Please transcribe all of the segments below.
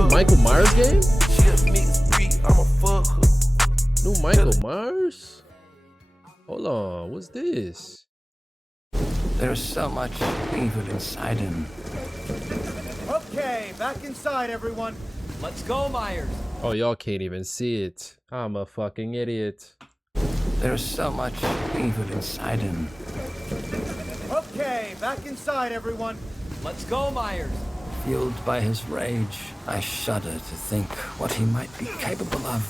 new Michael Myers game? She a mixed breed, I'ma fuck her. New Michael Myers? Hold on, what's this? There's so much evil inside him. Okay, back inside, everyone. Let's go, Myers. Oh, y'all can't even see it. I'm a fucking idiot. There's so much evil inside him. Okay, back inside, everyone. Let's go, Myers. Fueled by his rage, I shudder to think what he might be capable of.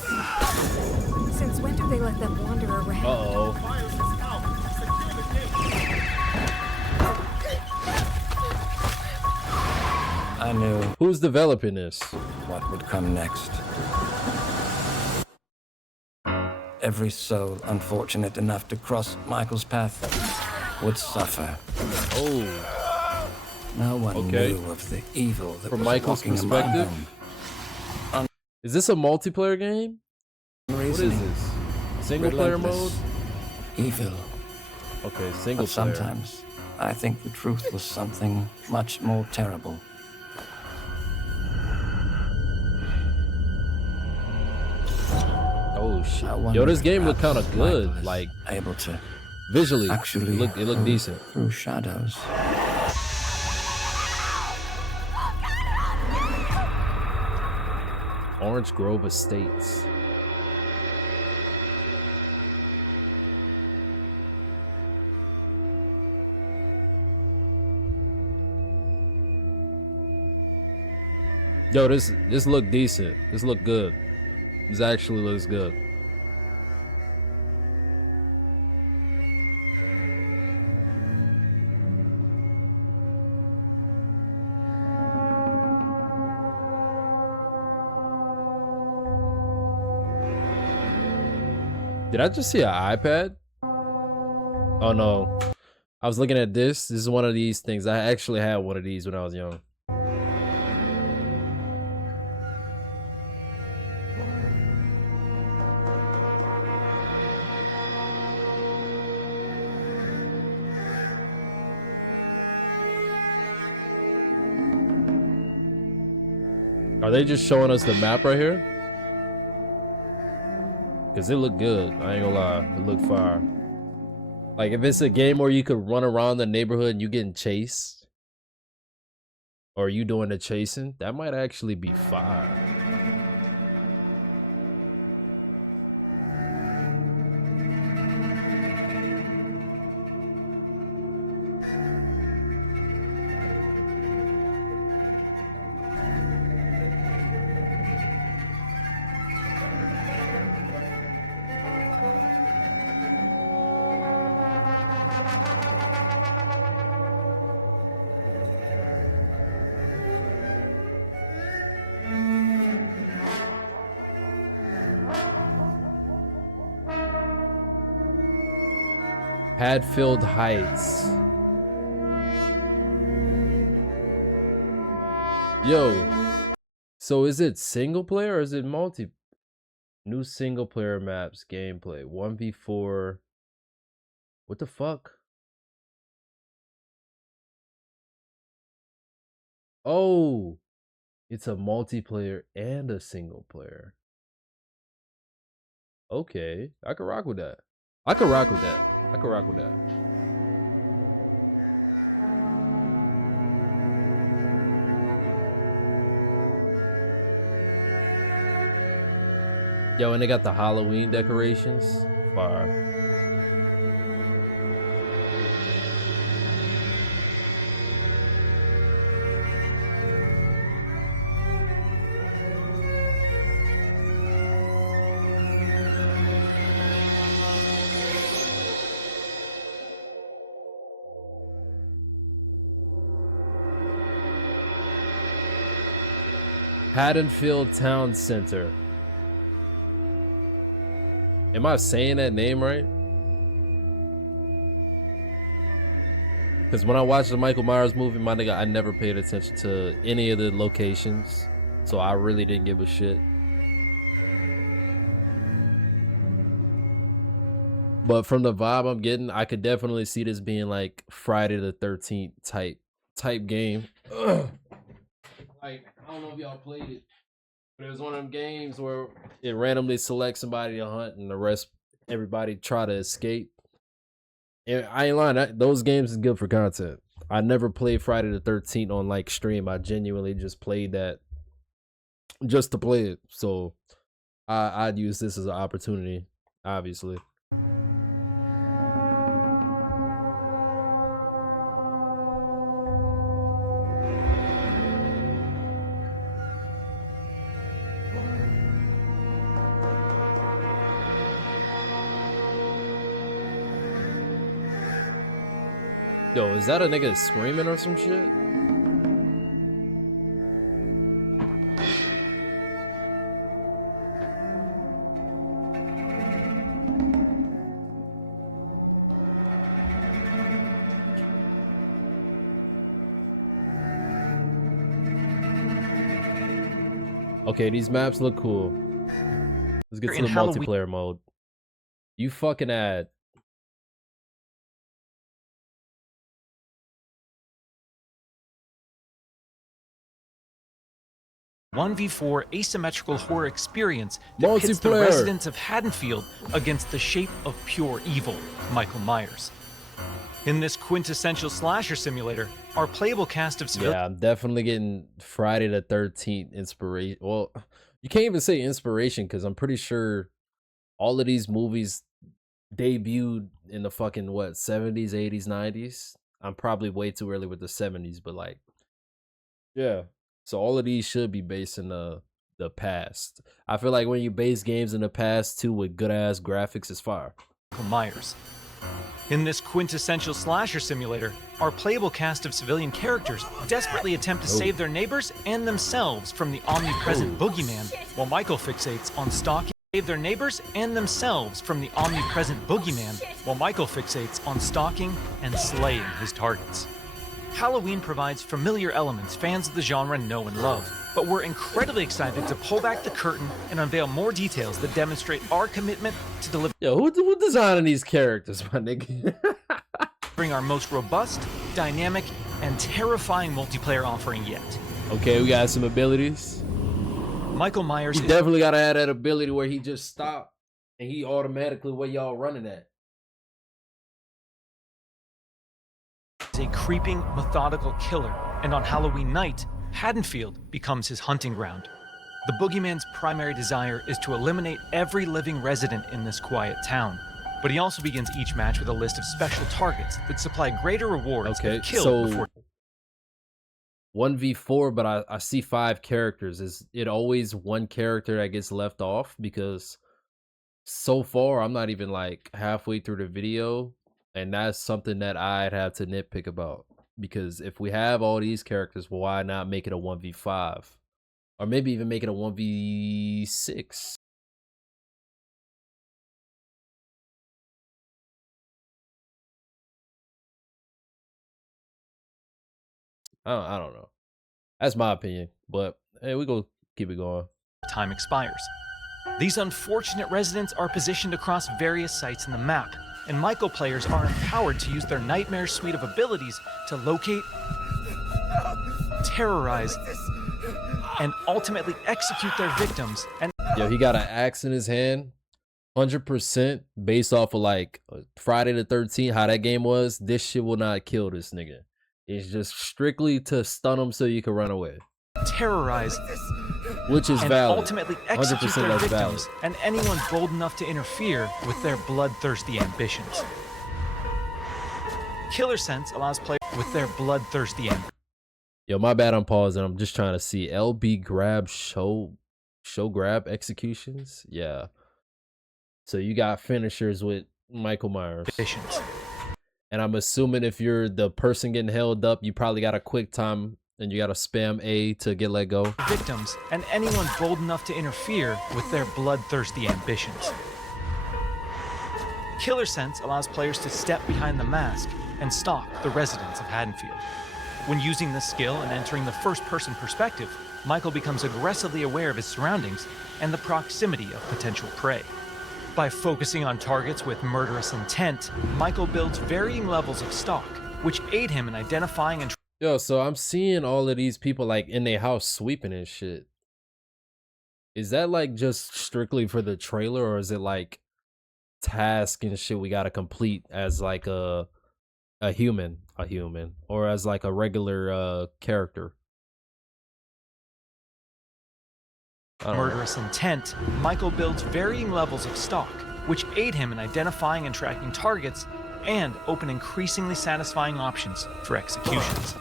Since when do they let them wander around? Uh-oh. I knew Who's developing this? what would come next. Every soul unfortunate enough to cross Michael's path would suffer. Oh, No one Okay. knew of the evil that from was Michael's walking among perspective? them. Is this a multiplayer game? What is Reasoning, this? Single player mode? relentless, evil. Okay, single But player. sometimes I think the truth was something much more terrible. Oh shit. I Yo, wonder this game if look kind of perhaps good. Michael is Like able to visually, actually it look move decent. through shadows. Orange Grove Estates. Yo, this look decent. This look good. This actually looks good. Did I just see an iPad? Oh no. I was looking at this. This is one of these things. I actually had one of these when I was young. Are they just showing us the map right here? Cause it looked good. I ain't gonna lie, it looked fire. Like if it's a game where you could run around the neighborhood and you getting chased, or you doing the chasing, that might actually be fire. Hadfield Heights. Yo, so is it single player or is it multi? New single player maps, gameplay, 1v4. What the fuck? Oh, it's a multiplayer and a single player. Okay, I could rock with that. I could rock with that. I could rock with that. Yo, and they got the Halloween decorations. Fire. Haddonfield Town Center. Am I saying that name right? Because when I watched the Michael Myers movie, my nigga, I never paid attention to any of the locations. So I really didn't give a shit. But from the vibe I'm getting, I could definitely see this being like Friday the 13th type game. Ugh. Like, I don't know if y'all played it. But it was one of them games where it randomly selects somebody to hunt and the rest, everybody try to escape. And I ain't lying, those games is good for content. I never played Friday the 13th on like stream. I genuinely just played that just to play it. So I'd use this as an opportunity, obviously. Yo, is that a nigga screaming or some shit? Okay, these maps look cool. Let's get to the multiplayer mode. You fucking ad. 1v4 asymmetrical horror experience that pits the residents of Haddonfield against the shape of pure evil, Michael Myers. In this quintessential slasher simulator, our playable cast of civilians... Yeah, I'm definitely getting Friday the 13th inspiration. Well, you can't even say inspiration because I'm pretty sure all of these movies debuted in the fucking, what, 70s, 80s, 90s? I'm probably way too early with the 70s, but like, yeah. So all of these should be based in the past. I feel like when you base games in the past too with good ass graphics, it's fire. Myers. In this quintessential slasher simulator, our playable cast of civilian characters desperately attempt to save their neighbors and themselves from the omnipresent boogeyman, while Michael fixates on stalking and slaying his targets. Halloween provides familiar elements fans of the genre know and love, but we're incredibly excited to pull back the curtain and unveil more details that demonstrate our commitment to deliver. Yo, who designing these characters, my nigga? Bring our most robust, dynamic, and terrifying multiplayer offering yet. Okay, we got some abilities. Michael Myers he definitely gotta have that ability where he just stop and he automatically where y'all running at. A creeping, methodical killer, and on Halloween night, Haddonfield becomes his hunting ground. The boogeyman's primary desire is to eliminate every living resident in this quiet town, but he also begins each match with a list of special targets that supply greater rewards if killed before. 1v4, but I see 5 characters. Is it always one character that gets left off? Because so far, I'm not even like halfway through the video. And that's something that I'd have to nitpick about. Because if we have all these characters, why not make it a 1v5? Or maybe even make it a 1v6? I don't know. That's my opinion. But hey, we go keep it going. Time expires. These unfortunate residents are positioned across various sites in the map, and Michael players are empowered to use their nightmare suite of abilities to locate, terrorize, and ultimately execute their victims. And yo, he got an axe in his hand, 100% based off of like Friday the 13th, how that game was. This shit will not kill this nigga. It's just strictly to stun him so you can run away. Terrorize, which is and valid. Ultimately execute their victims valid. And anyone bold enough to interfere with their bloodthirsty ambitions. Killer Sense allows players with their bloodthirsty ambitions. Yo, my bad, I'm pausing. I'm just trying to see LB grab show grab executions. Yeah. So you got finishers with Michael Myers. And I'm assuming if you're the person getting held up, you probably got a quick time and you gotta spam A to get let go. Victims and anyone bold enough to interfere with their bloodthirsty ambitions. Killer Sense allows players to step behind the mask and stalk the residents of Haddonfield. When using this skill and entering the first-person perspective, Michael becomes aggressively aware of his surroundings and the proximity of potential prey. By focusing on targets with murderous intent, Michael builds varying levels of stalk, which aid him in identifying and... Yo, so I'm seeing all of these people like in their house sweeping and shit. Is that like just strictly for the trailer, or is it like task and shit we gotta complete as like a human, or as like a regular character? I don't know. Murderous intent, Michael builds varying levels of stock, which aid him in identifying and tracking targets and open increasingly satisfying options for executions.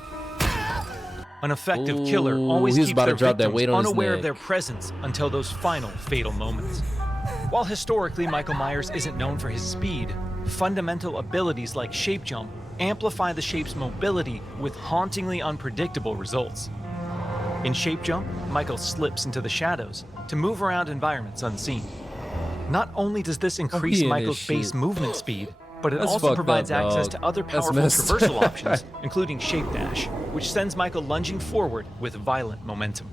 An effective killer always he's keeps about to their drop that victims weight on his unaware of neck. their presence until those final fatal moments. While historically Michael Myers isn't known for his speed, fundamental abilities like shape jump amplify the shape's mobility with hauntingly unpredictable results. In shape jump, Michael slips into the shadows to move around environments unseen. Not only does this increase in this Michael's base shit. movement speed, but it That's also fucked provides up, access dog. to other That's powerful messed traversal up. options, including shape dash, which sends Michael lunging forward with violent momentum.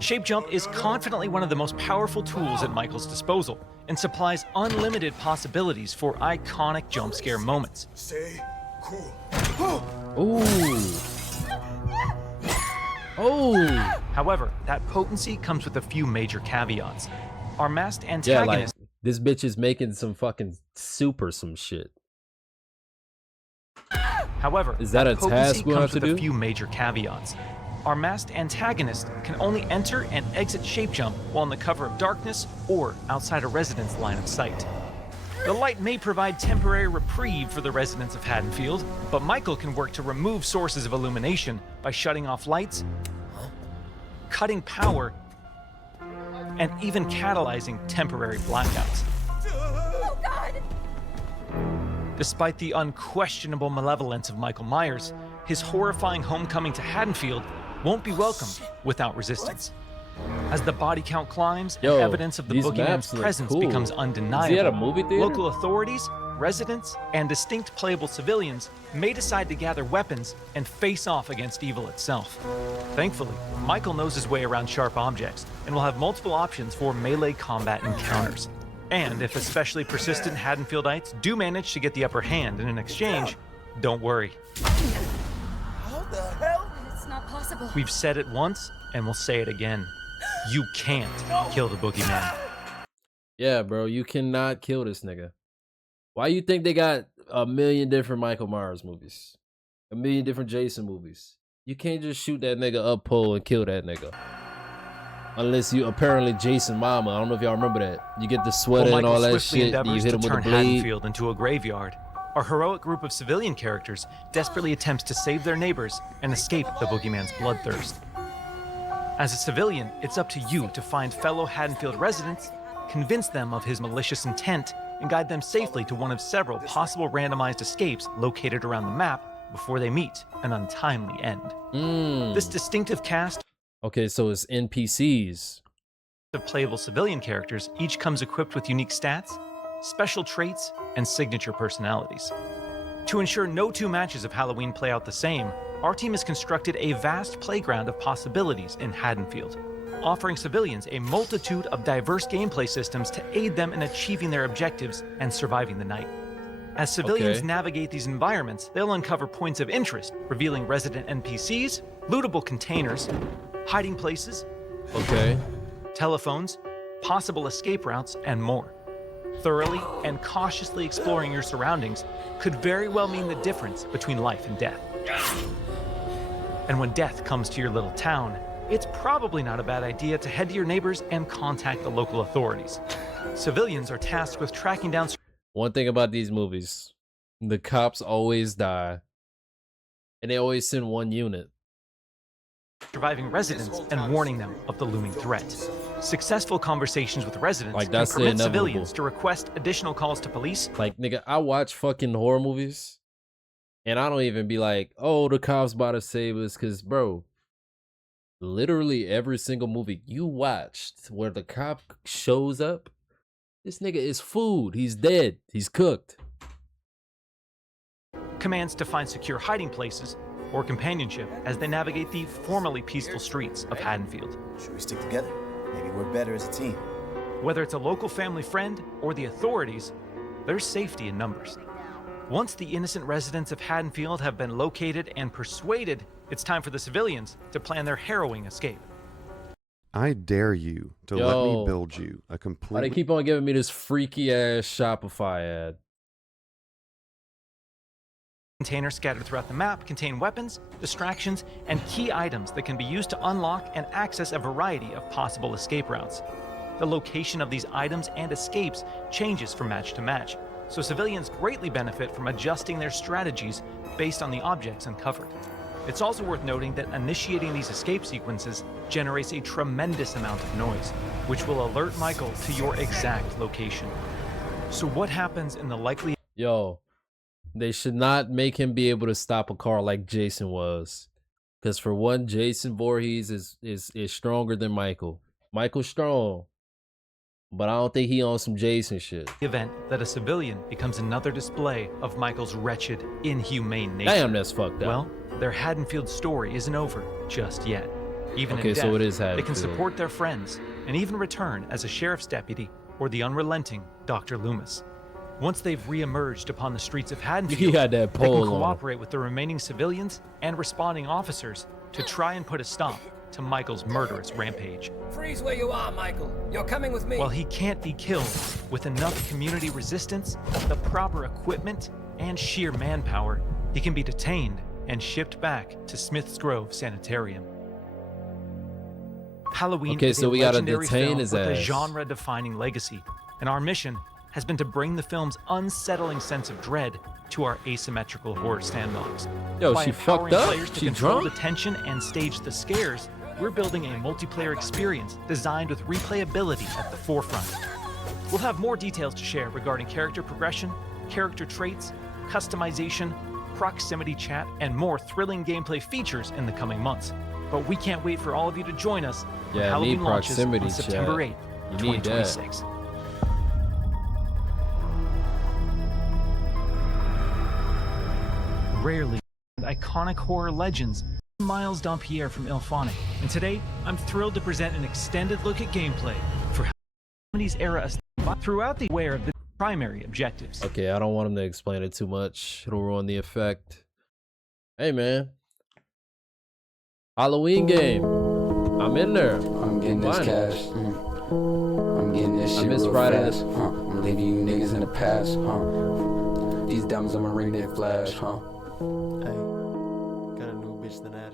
Shape jump is confidently one of the most powerful tools at Michael's disposal and supplies unlimited possibilities for iconic jump scare moments. Stay cool. Ooh. Oh. However, that potency comes with a few major caveats. Our masked Yeah, antagonist like this bitch is making some fucking soup or some shit. However, Is that a potency task we'll comes have to with a do? few major caveats. Our masked antagonist can only enter and exit shape jump while in the cover of darkness or outside a resident's line of sight. The light may provide temporary reprieve for the residents of Haddonfield, but Michael can work to remove sources of illumination by shutting off lights, cutting power, and even catalyzing temporary blackouts. Oh, God! Despite the unquestionable malevolence of Michael Myers, his horrifying homecoming to Haddonfield won't be welcomed without resistance. As the body count climbs Yo, and evidence of the these boogeyman's maps look presence cool. becomes Is undeniable, he at a movie theater? local authorities, residents, and distinct playable civilians may decide to gather weapons and face off against evil itself. Thankfully, Michael knows his way around sharp objects and will have multiple options for melee combat encounters. And if especially persistent Haddonfieldites do manage to get the upper hand in an exchange, don't worry. How the hell? It's not possible. We've said it once and we'll say it again. You can't kill the boogeyman. Yeah, bro, you cannot kill this nigga. Why you think they got a million different Michael Myers movies? A million different Jason movies? You can't just shoot that nigga up pole and kill that nigga. Unless you apparently Jason Mama. I don't know if y'all remember that. You get the sweater and all that swiftly shit, and you endeavors hit to him with a turn blade. Haddonfield into a graveyard. Our heroic group of civilian characters desperately attempts to save their neighbors and escape the boogeyman's bloodthirst. As a civilian, it's up to you to find fellow Haddonfield residents, convince them of his malicious intent, and guide them safely to one of several possible randomized escapes located around the map before they meet an untimely end. This distinctive cast Okay, so it's NPCs. of playable civilian characters each comes equipped with unique stats, special traits, and signature personalities. To ensure no two matches of Halloween play out the same, our team has constructed a vast playground of possibilities in Haddonfield, offering civilians a multitude of diverse gameplay systems to aid them in achieving their objectives and surviving the night. As civilians Okay. navigate these environments, they'll uncover points of interest, revealing resident NPCs, lootable containers, hiding places, Okay. telephones, possible escape routes, and more. Thoroughly and cautiously exploring your surroundings could very well mean the difference between life and death. And when death comes to your little town, it's probably not a bad idea to head to your neighbors and contact the local authorities. Civilians are tasked with tracking down One thing about these movies, the cops always die, and they always send one unit. surviving residents and warning them of the looming threat. Successful conversations with residents Like, can that's the permit inevitable. civilians to request additional calls to police. Like, nigga, I watch fucking horror movies, and I don't even be like, oh, the cops about to save us, because, bro, literally every single movie you watched where the cop shows up, this nigga is food. He's dead. He's cooked. Commands to find secure hiding places or companionship as they navigate the formerly peaceful streets of Haddonfield. Should we stick together? Maybe we're better as a team. Whether it's a local family friend or the authorities, there's safety in numbers. Once the innocent residents of Haddonfield have been located and persuaded, it's time for the civilians to plan their harrowing escape. I dare you to let Yo. me build you a Why they complete. keep on giving me this freaky ass Shopify ad? Containers scattered throughout the map contain weapons, distractions, and key items that can be used to unlock and access a variety of possible escape routes. The location of these items and escapes changes from match to match, so civilians greatly benefit from adjusting their strategies based on the objects uncovered. It's also worth noting that initiating these escape sequences generates a tremendous amount of noise, which will alert Michael to your exact location. So what happens in the likely... Yo, they should not make him be able to stop a car like Jason was. Because for one, Jason Voorhees is stronger than Michael. Michael's strong, but I don't think he on some Jason shit. event that a civilian becomes another display of Michael's wretched, inhumane nature. Damn, that's fucked up. Well, their Haddonfield story isn't over just yet. Even Okay, in death, so it is they can Haddonfield. support their friends and even return as a sheriff's deputy or the unrelenting Dr. Loomis. Once they've re-emerged upon the streets of Haddonfield, He had that they can pole on. cooperate with the remaining civilians and responding officers to try and put a stop to Michael's murderous rampage. Freeze where you are, Michael. You're coming with me. While he can't be killed, with enough community resistance, the proper equipment, and sheer manpower, he can be detained and shipped back to Smith's Grove Sanitarium. Halloween Okay, is so a we gotta legendary detain film his with a ass. genre-defining legacy, and our mission has been to bring the film's unsettling sense of dread to our asymmetrical horror standoffs. Yo, By she empowering fucked up? players to She control drunk? the tension and stage the scares, we're building a multiplayer experience designed with replayability at the forefront. We'll have more details to share regarding character progression, character traits, customization, proximity chat, and more thrilling gameplay features in the coming months. But we can't wait for all of you to join us when Yeah, Halloween need launches proximity on September chat. 8th, You need that. 2026. Rarely iconic horror legends, Miles Dampierre from Ilphonic. And today, I'm thrilled to present an extended look at gameplay for how 70s era throughout the aware of the primary objectives. Okay, I don't want him to explain it too much. It'll ruin the effect. Hey, man. Halloween game. I'm in there. I'm getting this Fine. cash. I'm getting this I shit miss real Friday fast. I'm leaving you niggas in the past. These diamonds I'ma ring their flash. Hey, got a new bitch than that.